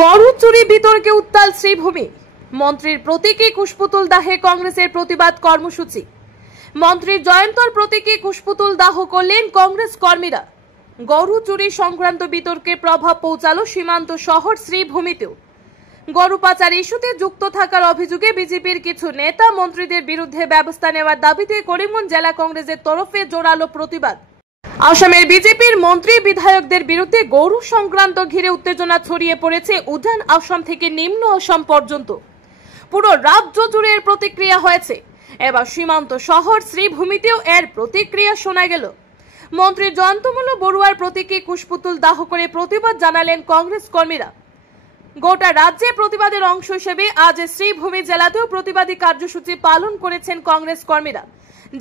গরু চুরি বিতর্কে উত্তাল শ্রীভূমি। মন্ত্রীর প্রতীকে কুশপুতুল দাহে কংগ্রেসের প্রতিবাদ কর্মসূচি। মন্ত্রী জয়ন্তর প্রতীকে কুশপুতুল দাহ করলেন কংগ্রেস কর্মীরা। গরু চুরি সংক্রান্ত বিতর্কে প্রভাব পৌঁছালো সীমান্ত শহর শ্রীভূমিতেও। গরু পাচার ইস্যুতে যুক্ত থাকার অভিযোগে বিজেপির কিছু নেতা মন্ত্রীদের বিরুদ্ধে ব্যবস্থা নেওয়ার দাবিতে করিমগঞ্জ জেলা কংগ্রেসের তরফে জোরালো প্রতিবাদ। আসামের বিজেপির মন্ত্রী বিধায়কদের বিরুদ্ধে গরু সংক্রান্ত ঘিরে উত্তেজনা ছড়িয়ে পড়েছে উজান আসাম থেকে নিম্ন আসাম পর্যন্ত। পুরো রাজ্য জুড়ে এর প্রতিক্রিয়া হয়েছে। এবার সীমান্ত শহর শ্রীভূমিতেও এর প্রতিক্রিয়া শোনা গেল। মন্ত্রী জয়ন্তমল্ল বড়ুয়ার প্রতীকে কুশপুতুল দাহ করে প্রতিবাদ জানালেন কংগ্রেস কর্মীরা। গোটা রাজ্যে প্রতিবাদের অংশ হিসেবে আজ শ্রীভূমি জেলাতেও প্রতিবাদী কার্যসূচি পালন করেছেন কংগ্রেস কর্মীরা।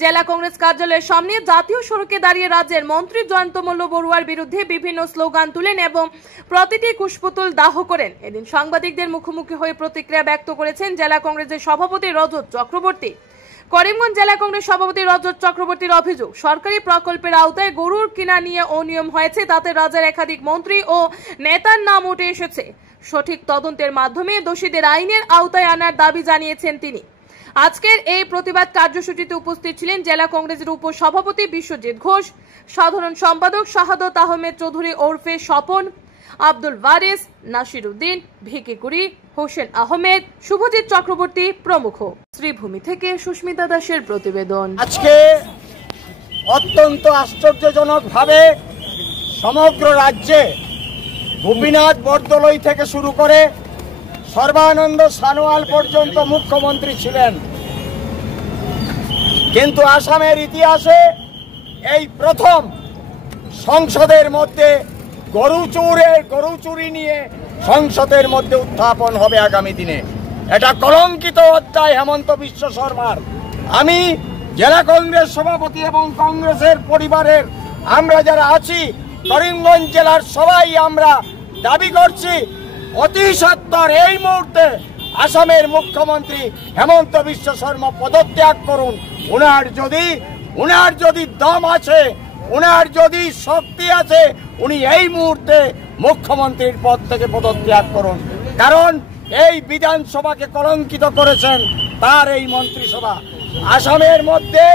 জেলা কংগ্রেস কার্যালয়ের সামনে জাতীয় সড়কে দাঁড়িয়ে রাজ্যের মন্ত্রী জয়ন্তমল্ল বড়ুয়ার বিরুদ্ধে বিভিন্ন স্লোগান তুলেন এবং প্রতিটি কুশপুতুল দাহ করেন। এদিন সাংবাদিকদের মুখোমুখি হয়ে প্রতিক্রিয়া ব্যক্ত করেছেন জেলা কংগ্রেসের সভাপতি রজত চক্রবর্তী। করিমগঞ্জ জেলা কংগ্রেস সভাপতি রজত চক্রবর্তীর অভিযোগ, সরকারি প্রকল্পের আওতায় গরুর কিনা নিয়ে অনিয়ম হয়েছে, তাতে রাজ্যের একাধিক মন্ত্রী ও নেতার নাম উঠে এসেছে। সঠিক তদন্তের মাধ্যমে দোষীদের আইনের আওতায় আনার দাবি জানিয়েছেন তিনি। আজকের এই প্রতিবাদ কার্যসূচিতে উপস্থিত ছিলেন জেলা কংগ্রেসের উপসভাপতি বিশ্বজিৎ ঘোষ, সাধারণ সম্পাদক শাহাদত আহমেদ চৌধুরী ওরফে স্বপন, আব্দুল ওয়ারিস, নাসির উদ্দিন, ভিকি কুরি, হোসেন আহমেদ, শুভজিৎ চক্রবর্তী প্রমুখ। শ্রীভূমি থেকে সুস্মিতা দাসের প্রতিবেদন। আজকে অত্যন্ত আশ্চর্যজনকভাবে সমগ্র রাজ্যে গোপীনাথ বরদলৈ থেকে শুরু করে সর্বানন্দ সানোয়াল পর্যন্ত মুখ্যমন্ত্রী ছিলেন, কিন্তু আসামের ইতিহাসে এই প্রথম সংসদের মধ্যে গরু চুরি নিয়ে সংসদের মধ্যে উত্থাপন হবে আগামী দিনে। এটা কলঙ্কিত অধ্যায় হেমন্ত বিশ্ব শর্মার। আমি জেলা কংগ্রেস সভাপতি এবং কংগ্রেসের পরিবারের আমরা যারা আছি করিমগঞ্জ জেলার সবাই আমরা দাবি করছি অতি সত্বর এই মুহূর্তে আসামের মুখ্যমন্ত্রী হেমন্ত বিশ্ব শর্মা পদত্যাগ করুন। উনার যদি দম আছে, উনার যদি শক্তি আছে, উনি এই মুহূর্তে মুখ্যমন্ত্রীর পদ থেকে পদত্যাগ করুন। কারণ এই বিধানসভাকে কলঙ্কিত করেছেন তার এই মন্ত্রিসভা। আসামের মধ্যে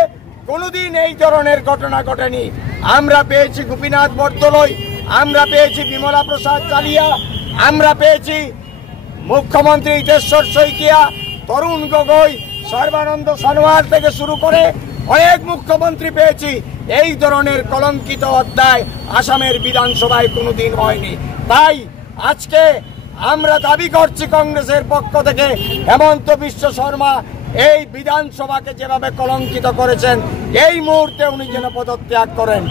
কোনোদিন এই ধরনের ঘটনা ঘটেনি। আমরা পেয়েছি গোপীনাথ বরদলৈ, আমরা পেয়েছি বিমলা প্রসাদ চালিয়া, আমরা পেয়েছি মুখ্যমন্ত্রী হিতেশ্বর শইকিয়া, তরুণ গগৈ, সর্বানন্দ সানোয়াল থেকে শুরু করে অনেক মুখ্যমন্ত্রী পেয়েছি। এই ধরনের কলঙ্কিত অধ্যায় আসামের বিধানসভায় কোনোদিন হয়নি। তাই আজকে আমরা দাবি করছি কংগ্রেসের পক্ষ থেকে হেমন্ত বিশ্ব শর্মা এই বিধানসভাকে যেভাবে কলঙ্কিত করেছেন এই মুহূর্তে উনি যেন পদত্যাগ করেন।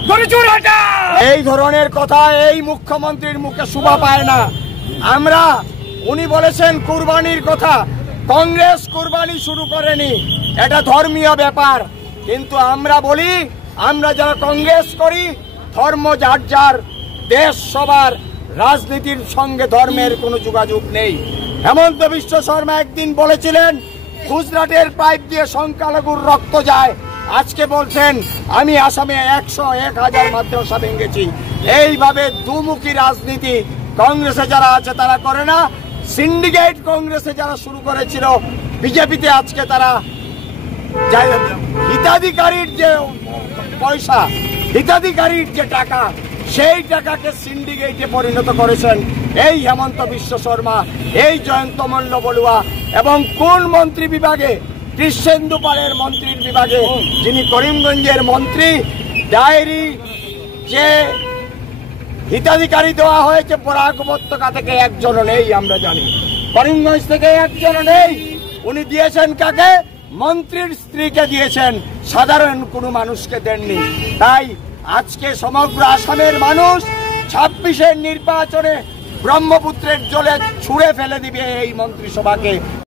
এই ধরনের কথা এই মুখ্যমন্ত্রীর মুখে শোভা পায় না। উনি বলেছেন কুরবানির কথা, কংগ্রেস কুরবানি শুরু করেনি, এটা ধর্মীয় ব্যাপার। কিন্তু আমরা বলি, আমরা যারা কংগ্রেস করি ধর্ম যার যার, দেশ সবার, রাজনীতির সঙ্গে ধর্মের কোনো যোগাযোগ নেই। হেমন্ত বিশ্ব শর্মা একদিন বলেছিলেন গুজরাটের পাইপ দিয়ে সংখ্যালঘুর রক্ত যায়। আজকে বলছেন আমি আসামে 100-1000 মাদ্রাসা ভেঙেছি। এইভাবে দুমুখী রাজনীতি কংগ্রেসে যারা আছে তারা করে না। সিন্ডিকেট কংগ্রেসে যারা শুরু করেছিল বিজেপিতে, আজকে তারা হিতাধিকারীর যে পয়সা, হিতাধিকারীর যে টাকা, সেই টাকাকে সিন্ডিকেটে পরিণত করেছেন এই হেমন্ত বিশ্ব শর্মা, এই জয়ন্তমল্ল বড়ুয়া এবং কোন মন্ত্রী বিভাগে, কৃষ্ণেন্দু পালের মন্ত্রীর বিভাগে, যিনি করিমগঞ্জের মন্ত্রী, ডায়েরি যে হিতাধিকারী দেওয়া হয়েছে বরাক উপত্যকা থেকে একজনও নেই। আমরা জানি করিমগঞ্জ থেকে একজনও নেই। উনি দিয়েছেন কাকে? মন্ত্রীর স্ত্রীকে দিয়েছেন, সাধারণ কোনো মানুষকে দেননি। তাই আজকে সমগ্র আসামের মানুষ 26-এর নির্বাচনে ব্রহ্মপুত্রের জলে ছুঁড়ে ফেলে দিবে এই মন্ত্রিসভাকে।